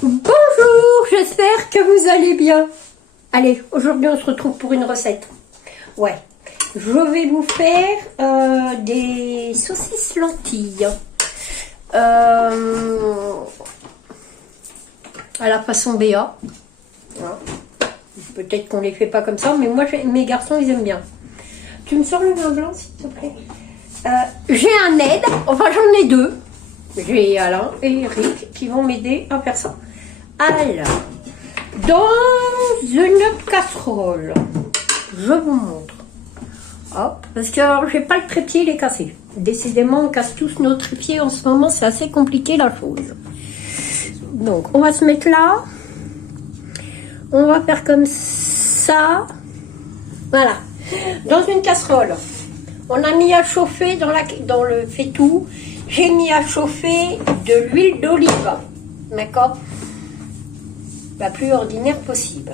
Bonjour, j'espère que vous allez bien. Allez, aujourd'hui on se retrouve pour une recette. Ouais, je vais vous faire des saucisses lentilles. À la façon Béa. Voilà. Peut-être qu'on les fait pas comme ça, mais moi mes garçons ils aiment bien. Tu me sors le vin blanc s'il te plaît. J'ai un aide, enfin j'en ai deux. J'ai Alain et Eric qui vont m'aider à faire ça. Alors, dans une casserole, je vous montre. Hop, parce que alors, j'ai pas le trépied, il est cassé. Décidément, on casse tous nos trépieds en ce moment, c'est assez compliqué la chose. Donc, on va se mettre là. On va faire comme ça. Voilà. Dans une casserole, on a mis à chauffer dans le faitout. J'ai mis à chauffer de l'huile d'olive. D'accord? La plus ordinaire possible.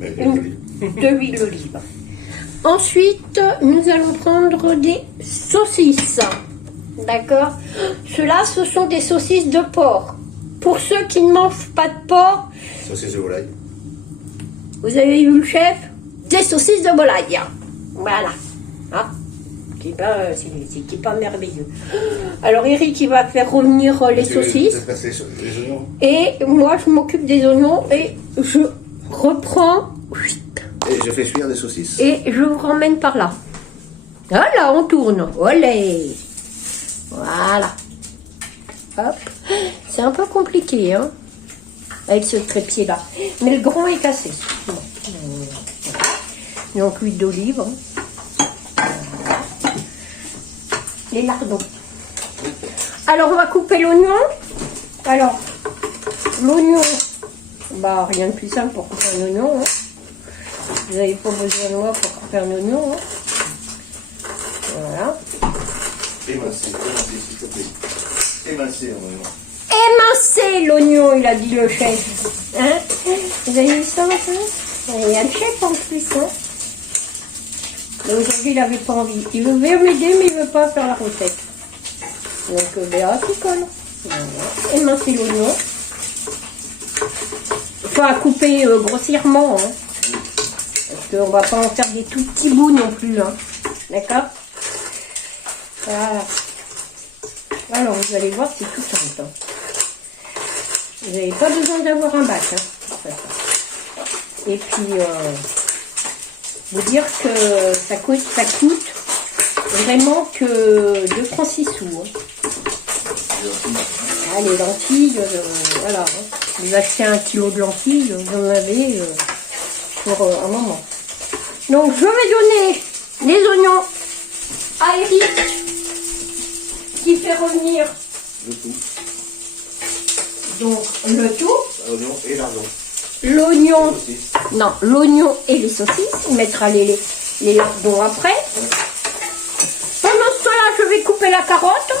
De l'huile d'olive. Ensuite, nous allons prendre des saucisses. D'accord? Ceux-là, ce sont des saucisses de porc. Pour ceux qui ne mangent pas de porc. Saucisses de volaille. Vous avez vu le chef? Des saucisses de volaille. Voilà. Hein? C'est pas merveilleux. Alors Eric il va faire revenir les saucisses. Les oignons. Et moi je m'occupe des oignons et je reprends. Et je fais cuire des saucisses. Et je vous ramène par là. Voilà, on tourne. Olé. Voilà. Hop. C'est un peu compliqué, hein, avec ce trépied-là. Mais le grand est cassé. Bon. Donc l'huile d'olive. Hein. Les lardons. Alors on va couper l'oignon. Alors l'oignon, bah rien de plus simple pour couper un oignon. Hein. Vous n'avez pas besoin de moi pour couper un oignon. Hein. Voilà. Émincer, s'il te plaît. Émincer en oignon. Émincer l'oignon, il a dit le chef. Hein? Vous avez vu ça maintenant? Il y a le chef en plus. Hein? Aujourd'hui, il n'avait pas envie. Il veut bien m'aider, mais il ne veut pas faire la recette. Donc, Béa qui colle. Voilà. Émincer l'oignon. Pas à couper grossièrement. Hein. Parce qu'on ne va pas en faire des tout petits bouts non plus. Hein. D'accord? Voilà. Alors, vous allez voir, c'est tout simple. Hein. Vous n'avez pas besoin d'avoir un bac. Hein, pour faire ça. Et puis... vous dire que ça coûte vraiment que 2 francs 6 sous. Hein. Ah, les lentilles, voilà. Hein. Vous achetez 1 kilo de lentilles, vous en avez pour un moment. Donc je vais donner les oignons à Eric qui fait revenir Le tout. donc le tout. L'oignon et lardon. L'oignon, non, l'oignon et les saucisses, il mettra les lardons après. Pendant ce temps-là, je vais couper la carotte.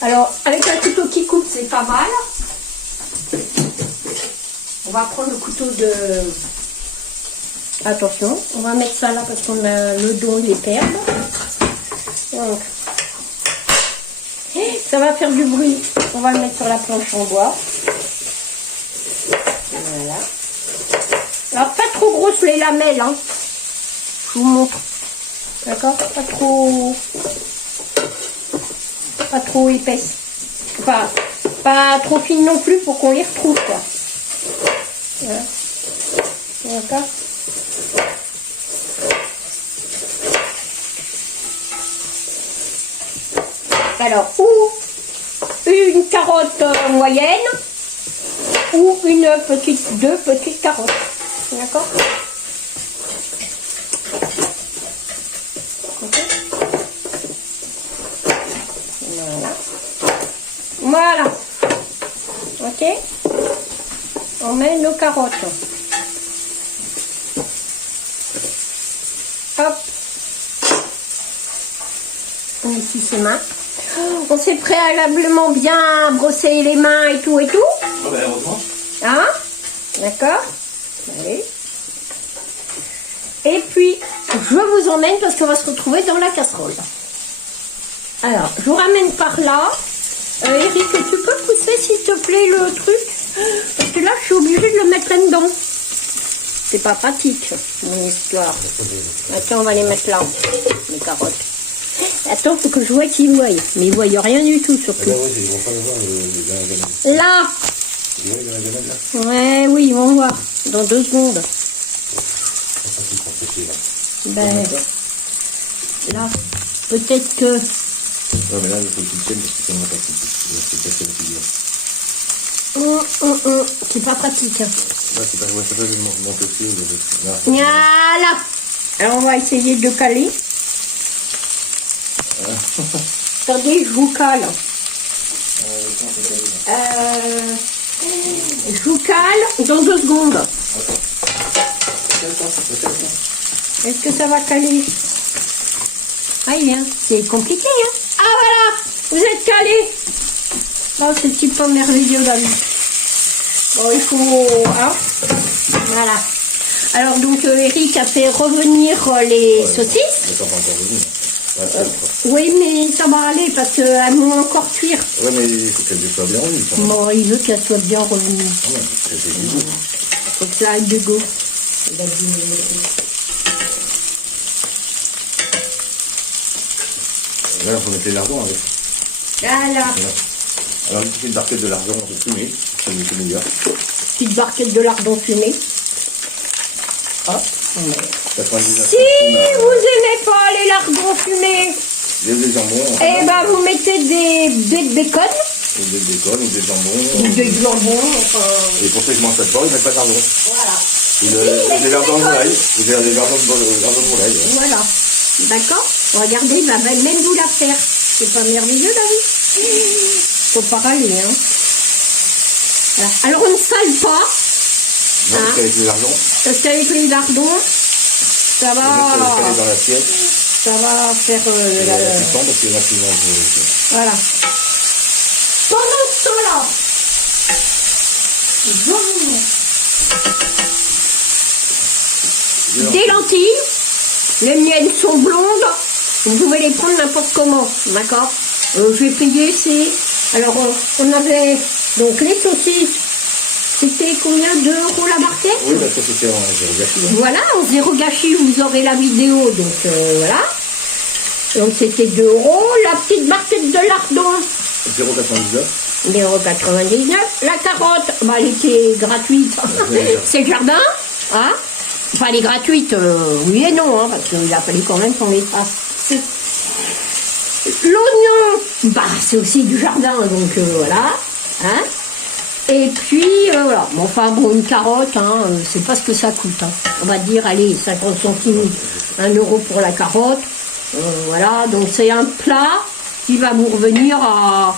Alors, avec un couteau qui coupe, c'est pas mal. On va prendre le couteau de... Attention, on va mettre ça là parce qu'on a le dos, il est perdre. Donc, ça va faire du bruit. On va le mettre sur la planche en bois. Voilà. Alors pas trop grosses les lamelles, hein. Je vous montre. D'accord? Pas trop épaisses. Enfin, pas trop fines non plus pour qu'on les retrouve, quoi. Voilà. D'accord? Alors, ou une carotte moyenne, ou deux petites carottes. D'accord? Okay. Voilà. Ok? On met nos carottes. Hop. On essuie ses mains. On s'est préalablement bien brossé les mains et tout et tout. Oh ben heureusement. Hein? D'accord? Allez. Et puis, je vous emmène parce qu'on va se retrouver dans la casserole. Alors, je vous ramène par là. Eric, tu peux pousser s'il te plaît le truc? Parce que là, je suis obligée de le mettre là-dedans. C'est pas pratique, mon histoire. Attends, on va les mettre là, les carottes. Attends, faut que je vois qu'ils voient. Mais ils voient rien du tout, surtout. Là, ouais, ils vont pas le voir, Là. Ils voient la grenade, là. Ouais, oui, ils vont voir. Dans 2 secondes. Ben, là, peut-être que... Ouais, mais là, il faut que tu le tiennes parce que ça ne va pas c'est pas celle qui vient. C'est pas pratique. Hein. Là, c'est pas, ouais, c'est pas mon petit. Là. Voilà. Alors, on va essayer de caler. Attendez, je vous cale. Je vous cale dans 2 secondes. Est-ce que ça va caler? Ah, bien. C'est compliqué, hein? Ah, voilà. Vous êtes calés. Oh, c'est petit peu merveilleux, là. Bon, il faut... Hein? Voilà. Alors, donc, Eric a fait revenir les saucisses. Oui, mais ça va aller parce qu'elles vont encore cuire. Oui, mais il faut qu'elles soient bien revenues. Bon, il veut qu'elles soient bien revenues. Ah ouais, c'est du goût. Faut que ça aille de go. Il a dit... Là, il faut mettre les lardons avec. Voilà. Alors, une petite barquette de lardons fumé, c'est meilleur. Petite barquette de lardons fumé. Hop. Si vous aimez pas les lardons fumés, des jambons. eh ben vous mettez des baies de bacon. Ou des bacon, ou des jambons. Ou des jambons. Et pour ceux qui mangent pas de porc, ils mettent pas de lardons. Voilà. Ou des lardons de volaille. Ou des lardons de volaille. Voilà. D'accord. Regardez, il va même vous la faire. C'est pas merveilleux, la vie? Faut pas râler, hein. Voilà. Alors on ne sale pas. Non, parce qu'avec les lardons. Parce qu'avec les lardons, ça va. Dans l'assiette. Ça va faire la cuisson, parce qu'il y en a qui mangent. Voilà. Pendant ce temps-là, je vous montre des lentilles. Les miennes sont blondes. Vous pouvez les prendre n'importe comment. D'accord. J'ai payé, c'est... Alors, on avait donc les saucisses. C'était combien d'euros la barquette? Oui, parce que c'était en zéro gâchis. Voilà, en zéro gâchis, vous aurez la vidéo. Donc, voilà. Donc, c'était 2 euros. La petite barquette de lardons. 0,99. 0,99. La carotte, bah, elle était gratuite. C'est le jardin. Hein? Enfin, elle est gratuite, oui et non, hein, parce qu'il a fallu quand même qu'on les fasse. L'oignon, bah, c'est aussi du jardin, donc voilà. Hein? Et puis, voilà. Bon, enfin, bon, une carotte, hein, c'est pas ce que ça coûte. Hein. On va dire, allez, 50 centimes, 1 euro pour la carotte. Voilà, donc c'est un plat qui va vous revenir à,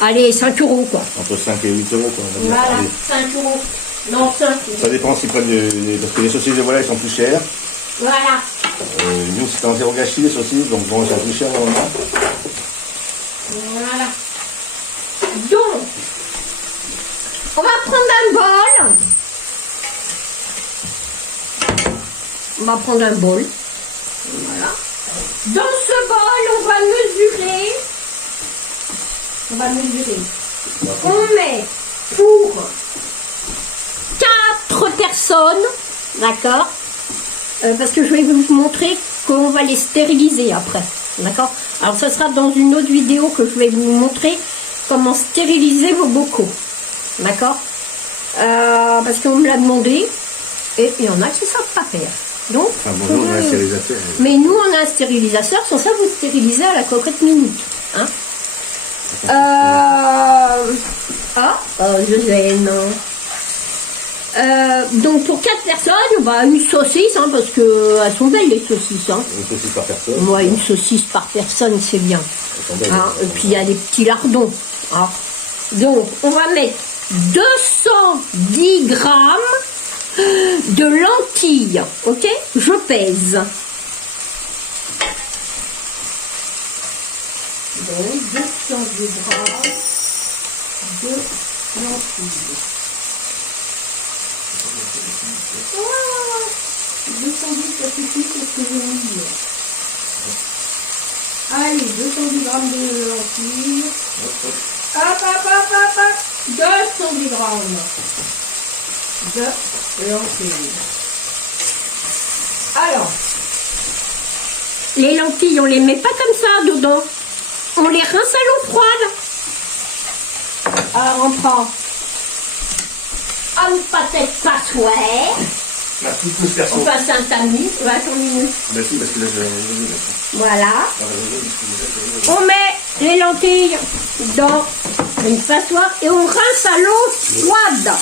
allez, 5 euros, quoi. Entre 5 et 8 euros, quoi. Voilà, 5 euros. Non, 5. Ça dépend s'ils prennent parce que les saucisses de volaille sont plus chères. Voilà. Nous, c'est en zéro gâchis, les saucisses, donc bon, c'est plus cher normalement. Voilà. Donc, on va prendre un bol. On va prendre un bol. Voilà. Dans ce bol, on va mesurer. On met pour 4 personnes, d'accord, parce que je vais vous montrer qu'on va les stériliser après, d'accord. Alors ça sera dans une autre vidéo que je vais vous montrer comment stériliser vos bocaux, d'accord, parce qu'on me l'a demandé et il y en a qui ne savent pas faire. Donc, bonjour, on a un stérilisateur. Mais nous on a un stérilisateur, sans ça vous stérilisez à la cocotte minute, hein. Je gêne. Donc pour 4 personnes, bah, une saucisse, hein, parce que elles sont belles les saucisses. Hein. Une saucisse par personne. Moi, une saucisse par personne, c'est bien. Hein, et puis il y a des petits lardons. Hein. Donc on va mettre 210 grammes de lentilles. Ok? Je pèse. Donc 210 grammes de lentilles. Ah, 210, ça suffit, c'est ce que j'ai mis. Allez, 210 grammes de lentilles. Hop, hop, hop, hop, hop. 210 grammes de lentilles. Alors, les lentilles, on les met pas comme ça dedans. On les rince à l'eau froide. Alors, on prend un pâté de passoire. Merci, tous perso. On passe un tamis, 20 minutes. Merci, parce que là, je vais. Voilà. On met les lentilles dans une passoire et on rince à l'eau froide.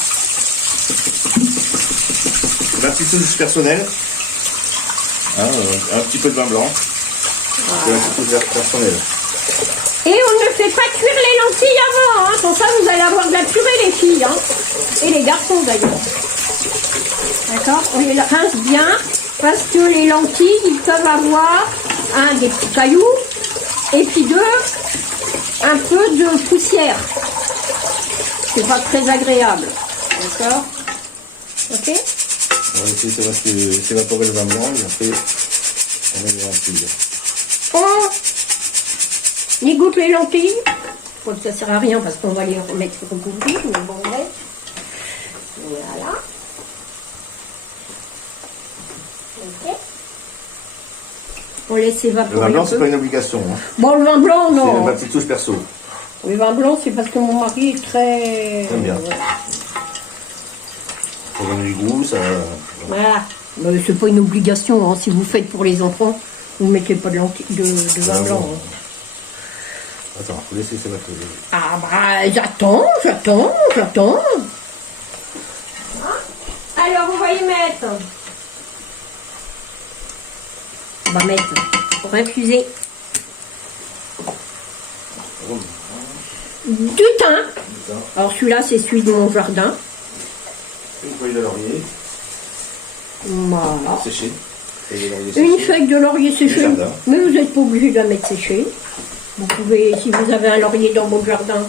Ma petite touche personnelle. Hein, un petit peu de vin blanc. Voilà. C'est la petite touche personnelle. Et on ne fait pas cuire les lentilles avant. Hein. Pour ça, vous allez avoir de la purée, les filles. Hein. Et les garçons, d'ailleurs. D'accord? On les rince bien. Parce que les lentilles, ils peuvent avoir des petits cailloux. Et puis un peu de poussière. C'est pas très agréable. D'accord? Ok? On va essayer de s'évaporer le vin blanc et après on met les lentilles. On égoutte les lentilles. Bon, ça sert à rien parce qu'on va les remettre recouvrir, mais bon, bref. Voilà. Ok. On laisse évaporer. Le vin blanc, un c'est peu. pas une obligation. Hein. Bon, le vin blanc, C'est non. ma petite touche perso. Le vin blanc, c'est parce que mon mari est très... J'aime bien. Ça donne du goût, ça. Voilà. Mais c'est pas une obligation. Hein. Si vous faites pour les enfants, vous ne mettez pas de vin blanc. Hein. Attends, faut laisser s'évaporer. Ah bah, j'attends. Hein? Alors, on va y mettre. On va mettre, pour infuser, du thym. Alors celui-là, c'est celui de mon jardin. Une feuille de laurier Voilà. séchée. Une feuille de laurier séchée. jardin. Mais vous n'êtes pas obligé de la mettre séchée. Vous pouvez, si vous avez un laurier dans votre jardin.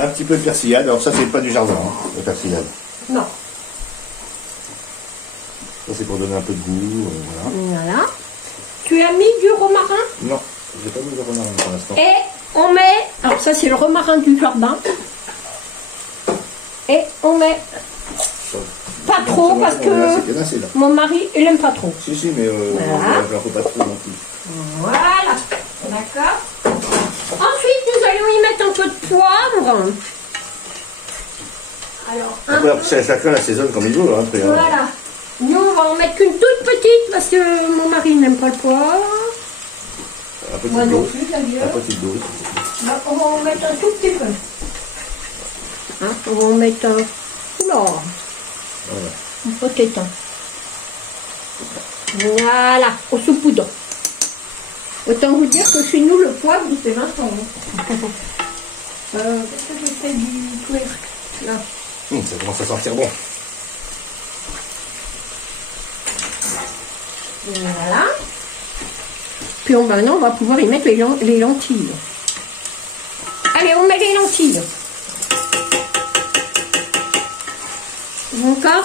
Un petit peu de persillade. Alors ça, c'est pas du jardin, hein, la persillade. Non. Ça, c'est pour donner un peu de goût. Voilà. Voilà. Tu as mis du romarin. Non, j'ai pas mis de romarin pour l'instant. Et on met, alors ça c'est le romarin du jardin. Et on met pas trop parce que mon mari il aime pas trop. Si, mais Voilà. j'en faut pas trop non plus. Voilà, d'accord. Ensuite nous allons y mettre un peu de poivre. Alors Après, chacun l'assaisonne comme il veut. Hein, après, voilà. Nous on va en mettre qu'une toute petite parce que mon mari n'aime pas le poivre. Un petit Moi non d'eau. plus d'ailleurs. Un petit d'eau. Bah, on va en mettre un tout petit peu. Hein, on va en mettre un. Oula, Voilà. peut-être un. Voilà, au saupoudre. Autant vous dire que chez nous, le poivre, il fait 20 ans. Hein. Qu'est-ce que j'ai fait du twerk là? Ça commence à sentir bon. Voilà. Puis maintenant, on va pouvoir y mettre les lentilles. Allez, on met les lentilles. Encore,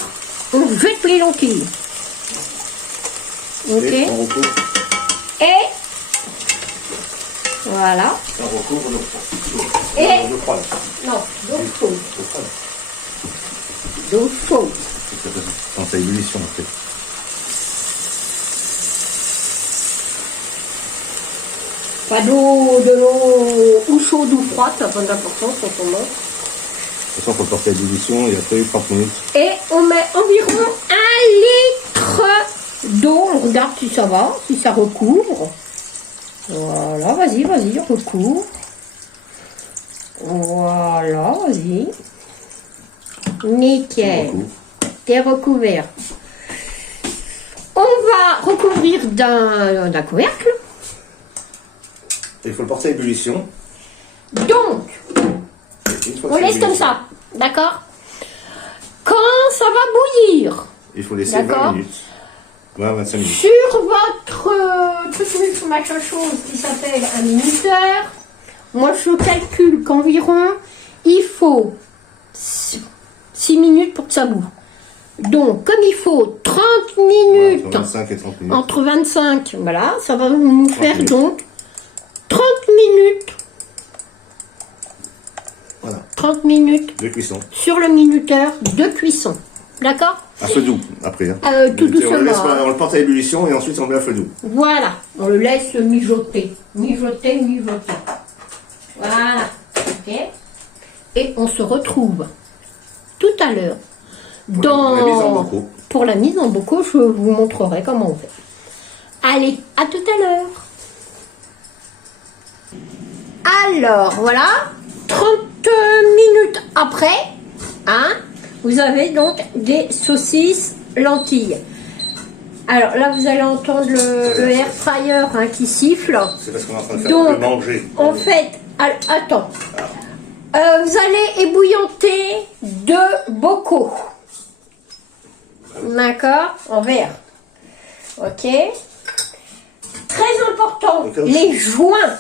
on jette les lentilles. Ok. Et on recouvre. Et voilà. On recouvre l'eau. Et L'eau froide. non, d'eau chaude. L'eau froide. D'eau chaude. Quand c'est ébullition, en fait. Pas de l'eau ou chaude ou froide, ça n'a pas d'importance quand on met. De toute façon, il faut porter à ébullition et après 30 minutes. Et on met environ 1 litre d'eau. On regarde si ça va, si ça recouvre. Voilà, vas-y, recouvre. Voilà, vas-y. Nickel. T'es recouvert. On va recouvrir d'un couvercle. Il faut le porter à ébullition. Donc, Une fois on que c'est laisse comme ébullition, ça, d'accord? Quand ça va bouillir, il faut laisser D'accord. 20 minutes. 20-25 minutes. sur votre truc, machin chose qui s'appelle un minuteur, moi je calcule qu'environ il faut 6 minutes pour que ça boue. Donc, comme il faut 30 minutes, Entre 25 et 30 minutes. entre 25, voilà, ça va nous faire minutes. donc 30 minutes Voilà. 30 minutes De cuisson. sur le minuteur de cuisson. D'accord? À feu doux, après. Hein. Tout doucement. On le porte à ébullition et ensuite on met à feu doux. Voilà, on le laisse mijoter. Mijoter, mijoter. Voilà, ok. Et on se retrouve tout à l'heure dans... La mise en bocaux. Pour la mise en bocaux, je vous montrerai comment on fait. Allez, à tout à l'heure. Alors, voilà, 30 minutes après, hein, vous avez donc des saucisses lentilles. Alors là, vous allez entendre le air fryer hein, qui siffle. C'est parce qu'on est en train de faire Donc, le manger. En fait, attends. Vous allez ébouillanter 2 bocaux. D'accord? En verre. Ok. Très important, Okay. les joints.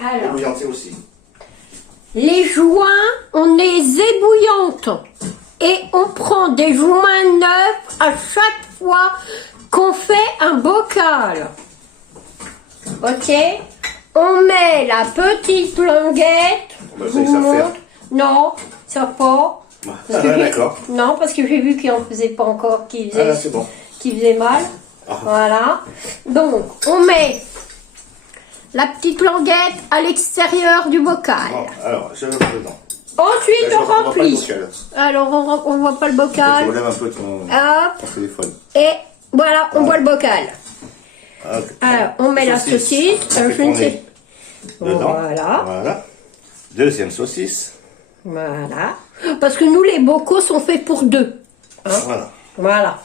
Alors, Bouillanter aussi. les joints, on les ébouillante. Et on prend des joints neufs à chaque fois qu'on fait un bocal. Ok? On met la petite languette. Bah, ça, je ils vous savent faire. montre. Non, ça pas. Parce que D'accord. non, parce que j'ai vu qu'il en faisait pas encore, qu'il faisait, Ah, c'est bon. qu'il faisait mal. Ah. Voilà. Donc, on met la petite languette à l'extérieur du bocal. Bon, alors, je le mets dedans. Ensuite, Là, on je vois pas le remplit. bocal. Alors, on voit pas le Tu bocal. relèves un peu ton Hop. téléphone. Et voilà, on voit le bocal. Ok. Alors, on met la saucisse. On fait Je ne sais. tourner dedans. Voilà. Voilà. Deuxième saucisse. Voilà. Parce que nous, les bocaux sont faits pour 2. Voilà. Voilà.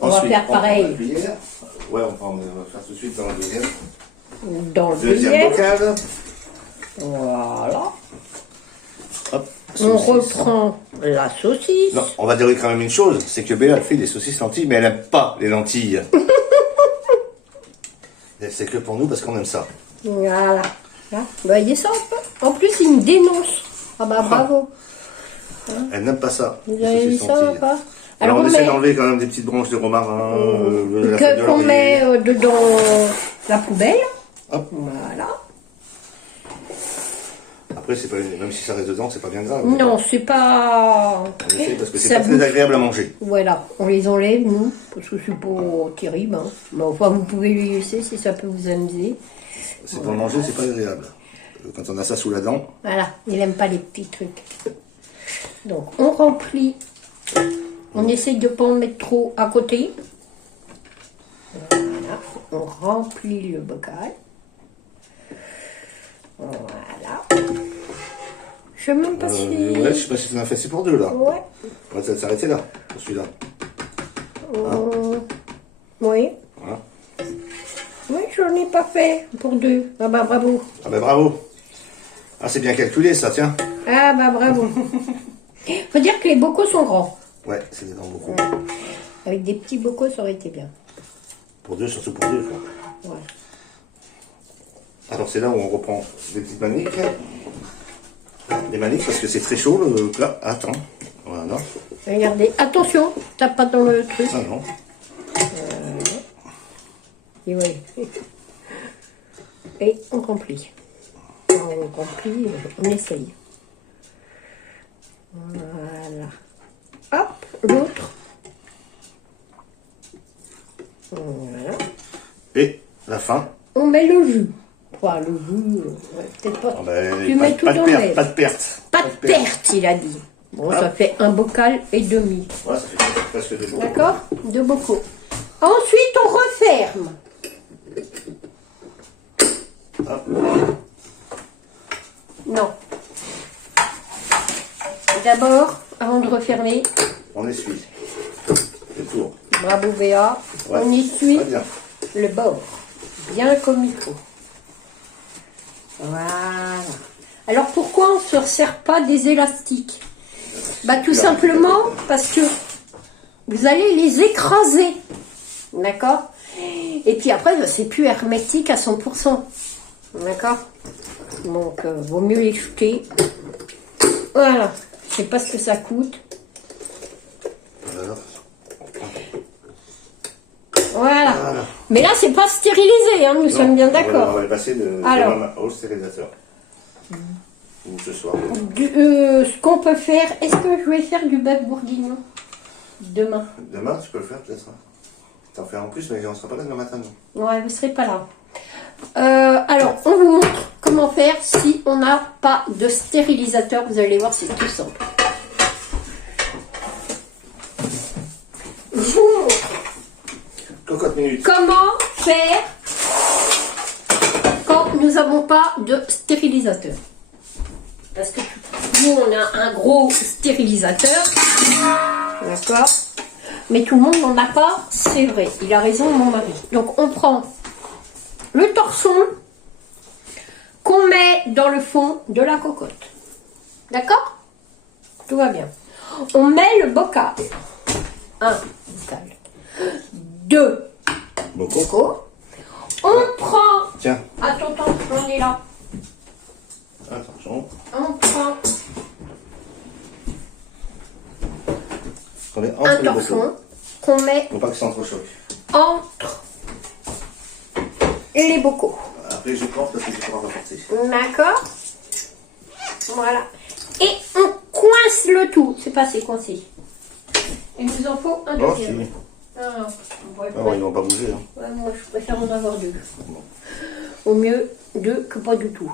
On Ensuite, va faire prend la pareil cuillère. Ouais, on va faire tout de suite dans le deuxième. dans le Deuxième deuxième. bocal. Voilà. Hop. On saucisse. reprend la saucisse. Non, on va dire quand même une chose, c'est que Béa elle fait des saucisses lentilles, mais elle n'aime pas les lentilles. Et c'est que pour nous parce qu'on aime ça. Voilà. Là, vous voyez ça un peu? En plus, il me dénonce. Ah bah bravo. Elle n'aime pas ça. Vous les avez vu saucisses ça ou lentilles. pas? Alors on on essaie met d'enlever quand même des petites branches de romarin, la feuille de qu'on laurier. met dedans la poubelle. Hop. Voilà. Après, c'est pas, même si ça reste dedans, c'est pas bien grave. Non, c'est pas... On essaie parce que c'est Ça pas très bouffe. agréable à manger. Voilà, on les enlève, nous, parce que c'est pas terrible. Hein. Mais enfin, vous pouvez les laisser si ça peut vous amuser. C'est pour le manger, c'est pas agréable. Quand on a ça sous la dent, Voilà, il aime pas les petits trucs. Donc, on remplit. On essaye de ne pas en mettre trop à côté. Voilà, on remplit le bocal. Voilà. Je sais même pas si... ouais, je sais pas si tu en as fait, c'est pour 2 là. Ouais. On va peut-être s'arrêter là, pour celui-là. Oui. Voilà. Oui, je n'en ai pas fait pour 2. Ah bah bravo. Ah ben bravo. Ah, c'est bien calculé ça, tiens. Ah bah bravo. Faut dire que les bocaux sont grands. Ouais, c'est dedans beaucoup. Avec des petits bocaux, ça aurait été bien. Pour 2, surtout pour 2. Quoi. Ouais. Alors c'est là où on reprend des petites maniques. Des maniques parce que c'est très chaud le plat. Attends. Voilà. Regardez, attention, tape pas dans le truc. Ah non. Et ouais. Et on remplit. On remplit, on essaye. Voilà. Hop, l'autre. Voilà. Et la fin. On met le jus. Enfin, le jus, ouais, peut-être pas. Ah ben, Tu mets tout pas de dans perte, le pas de perte. Pas de perte, il a dit. Bon, ça fait un bocal et demi. Ouais, ça fait presque 2 jours. D'accord? 2 bocaux. Ensuite, on referme. Hop. Non. D'abord, avant de refermer, On essuie. Le tour. bravo Béa, Ouais. on essuie Très bien. le bord. Bien comme il faut. Voilà. Alors pourquoi on ne se resserre pas des élastiques? Bah tout simplement parce que vous allez les écraser. D'accord? Et puis après, bah, c'est plus hermétique à 100%. D'accord? Donc, vaut mieux les jeter. Voilà. Je sais pas ce que ça coûte. Alors, Voilà. voilà. Mais là, c'est pas stérilisé, hein, nous sommes bien On d'accord. va le passer Alors. au stérilisateur. Ou ce soir. Ce qu'on peut faire, est-ce que je vais faire du bœuf bourguignon demain? Demain, tu peux le faire peut-être. T'en fais en plus, mais on sera pas là demain matin, non? Ouais, vous serez pas là. Alors, on vous montre comment faire si on n'a pas de stérilisateur. Vous allez voir, c'est tout simple. Je vous montre Cocotte minute. comment faire quand nous n'avons pas de stérilisateur. Parce que nous, on a un gros stérilisateur. D'accord? Mais tout le monde n'en a pas, c'est vrai. Il a raison, mon mari. Donc, on prend le torchon qu'on met dans le fond de la cocotte. D'accord? Tout va bien. On met le bocal. Un bocal. Deux bocaux. On prend... Tiens. Attends, j'en ai là. Attention. On prend On est entre un les bocaux. torchon qu'on met Faut pas que ça entrechoque. entre les bocaux. Après, je porte parce que je ne pourras pas porter. D'accord? Voilà. Et on coince le tout. C'est pas assez coincé. Il nous en faut un Oh, deuxième. si. Ah, Ah, ouais, ils vont pas bouger. Hein. ouais, moi, je préfère en avoir deux. Au mieux, deux que pas du tout.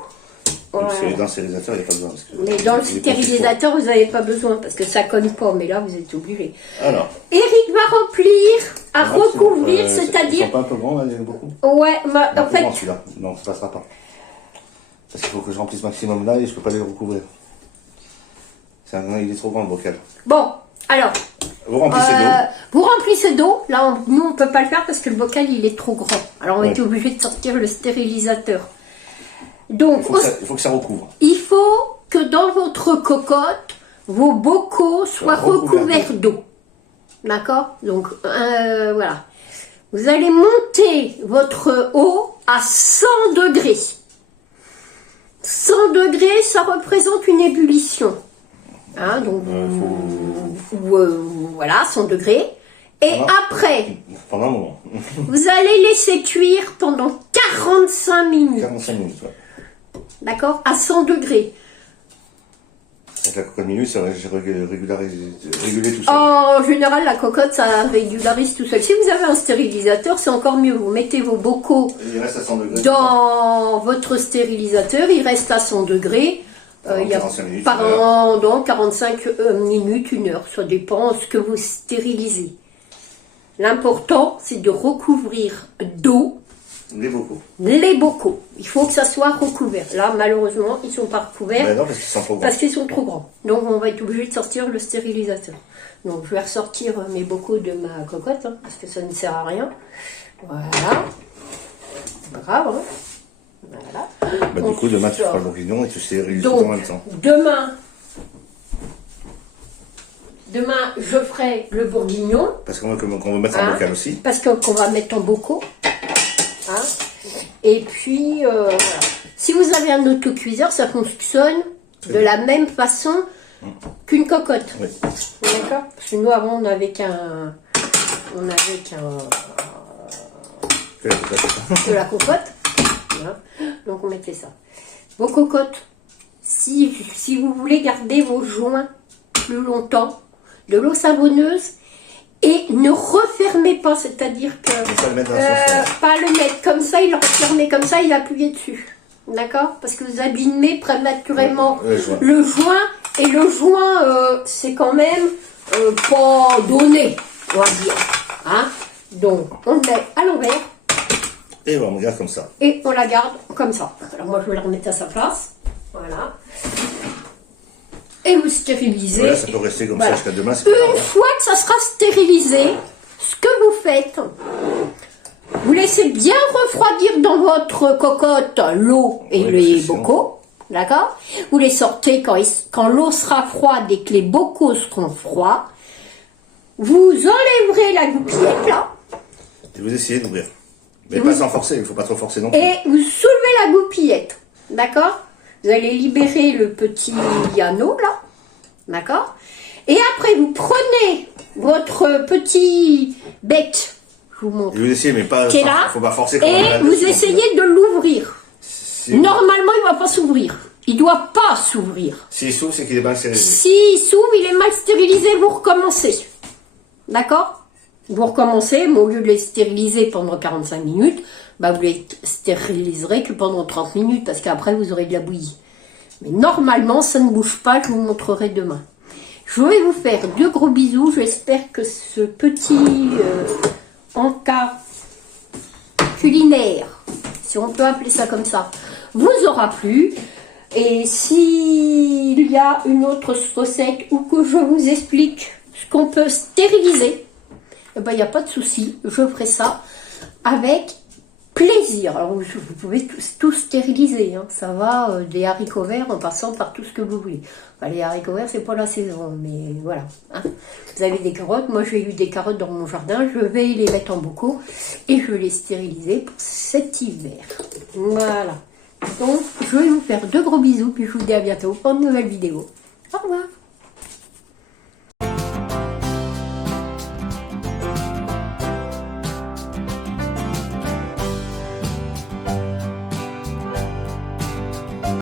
Voilà. Dans le stérilisateur, il n'y a pas besoin. Parce que Mais dans le il est stérilisateur, vous n'avez pas besoin parce que ça cogne pas. Mais là, vous êtes obligé. Alors. Eric va remplir, à Ah, recouvrir, Ils c'est-à-dire... sont pas un peu grands, là, il y en a beaucoup. Ouais, en fait... Non, celui-là. Non, ça passera pas. Parce qu'il faut que je remplisse maximum là et je peux pas les recouvrir. Il est trop grand le bocal. Bon, alors... Vous remplissez d'eau. Vous remplissez d'eau. Là, nous, on peut pas le faire parce que le bocal, il est trop grand. Alors, on Ouais. était obligé de sortir le stérilisateur. Donc, Il faut que ça recouvre. il faut que dans votre cocotte, vos bocaux soient recouverts d'eau. D'accord? Donc, voilà. Vous allez monter votre eau à 100 degrés. 100 degrés, ça représente une ébullition. Hein, donc, voilà, 100 degrés. Et Voilà. après, Pendant un moment. vous allez laisser cuire pendant 45 minutes. 45 minutes, ouais. D'accord? À 100 degrés. Avec la cocotte minute, ça va réguler tout ça. En général, la cocotte, ça régularise tout seul. Si vous avez un stérilisateur, c'est encore mieux. Vous mettez vos bocaux Il reste à 100 degrés. dans votre stérilisateur. Il reste à 100 degrés. Pendant Il y a 45 minutes, pendant 45 minutes, 1 heure. Ça dépend de ce que vous stérilisez. L'important, c'est de recouvrir d'eau Les bocaux. les bocaux. Il faut que ça soit recouvert. Là, malheureusement, ils ne sont pas recouverts. Mais non, parce qu'ils sont trop grands. Parce qu'ils sont trop grands. Donc, on va être obligé de sortir le stérilisateur. Donc, je vais ressortir mes bocaux de ma cocotte, hein, parce que ça ne sert à rien. Voilà. C'est pas grave, hein. Voilà. Bah, du coup, demain, tu feras le bourguignon et tu stérilises tout Donc, en même temps. demain, je ferai le bourguignon. Parce qu'on veut mettre un Hein, bocal aussi. parce qu'on va mettre en bocaux. Hein. Et puis, voilà. Si vous avez un autocuiseur, ça fonctionne de la même façon qu'une cocotte. Oui. D'accord? Parce que nous, avant, on avait qu'un... Que la cocotte. de la cocotte. Voilà. Donc, on mettait ça. Vos cocottes, si vous voulez garder vos joints plus longtemps, de l'eau savonneuse, et ne refermez pas, c'est-à-dire que Faut pas le mettre dans la sauce. pas le mettre comme ça, il le refermez comme ça, il appuyez dessus. D'accord? Parce que vous abîmez prématurément Ouais, je vois. le joint, et le joint, c'est quand même pas donné, on va dire. Hein? Donc, on le met à l'envers, Et on regarde comme ça. et on la garde comme ça. Alors moi, je vais la remettre à sa place. Voilà. Et vous stérilisez. Voilà, ça peut rester comme Voilà. ça jusqu'à demain. C'est pas grave, Une hein. fois que ça sera stérilisé, ce que vous faites, vous laissez bien refroidir dans votre cocotte l'eau et Oui, les parce que sinon- bocaux. D'accord? Vous les sortez quand l'eau sera froide et que les bocaux seront froids. Vous enlèverez la goupillette là. Et vous essayez d'ouvrir. Mais Et pas vous- sans forcer, il ne faut pas trop forcer non plus. Et vous soulevez la goupillette. D'accord? Vous allez libérer le petit anneau là. D'accord? Et après, vous prenez votre petit bec. Je vous montre. Et vous essayez, mais pas. Qui est là. Faut pas forcer quand Et même. vous essayez de l'ouvrir. Si- Normalement, il ne va pas s'ouvrir. Il doit pas s'ouvrir. S'il s'ouvre, c'est qu'il est mal stérilisé. S'il s'ouvre, il est mal stérilisé, vous recommencez. D'accord? Vous recommencez, mais au lieu de les stériliser pendant 45 minutes, bah vous les stériliserez que pendant 30 minutes, parce qu'après vous aurez de la bouillie. Mais normalement, ça ne bouge pas, je vous montrerai demain. Je vais vous faire 2 gros bisous, j'espère que ce petit encas culinaire, si on peut appeler ça comme ça, vous aura plu. Et s'il y a une autre recette ou que je vous explique ce qu'on peut stériliser, eh ben, il n'y a pas de souci, je ferai ça avec plaisir. Alors vous pouvez tout stériliser, hein. Ça va des haricots verts en passant par tout ce que vous voulez. Enfin, les haricots verts, c'est pas la saison, mais voilà. Hein. Vous avez des carottes, moi j'ai eu des carottes dans mon jardin, je vais les mettre en bocaux et je vais les stériliser pour cet hiver. Voilà. Donc, je vais vous faire 2 gros bisous, puis je vous dis à bientôt pour une nouvelle vidéo. Au revoir.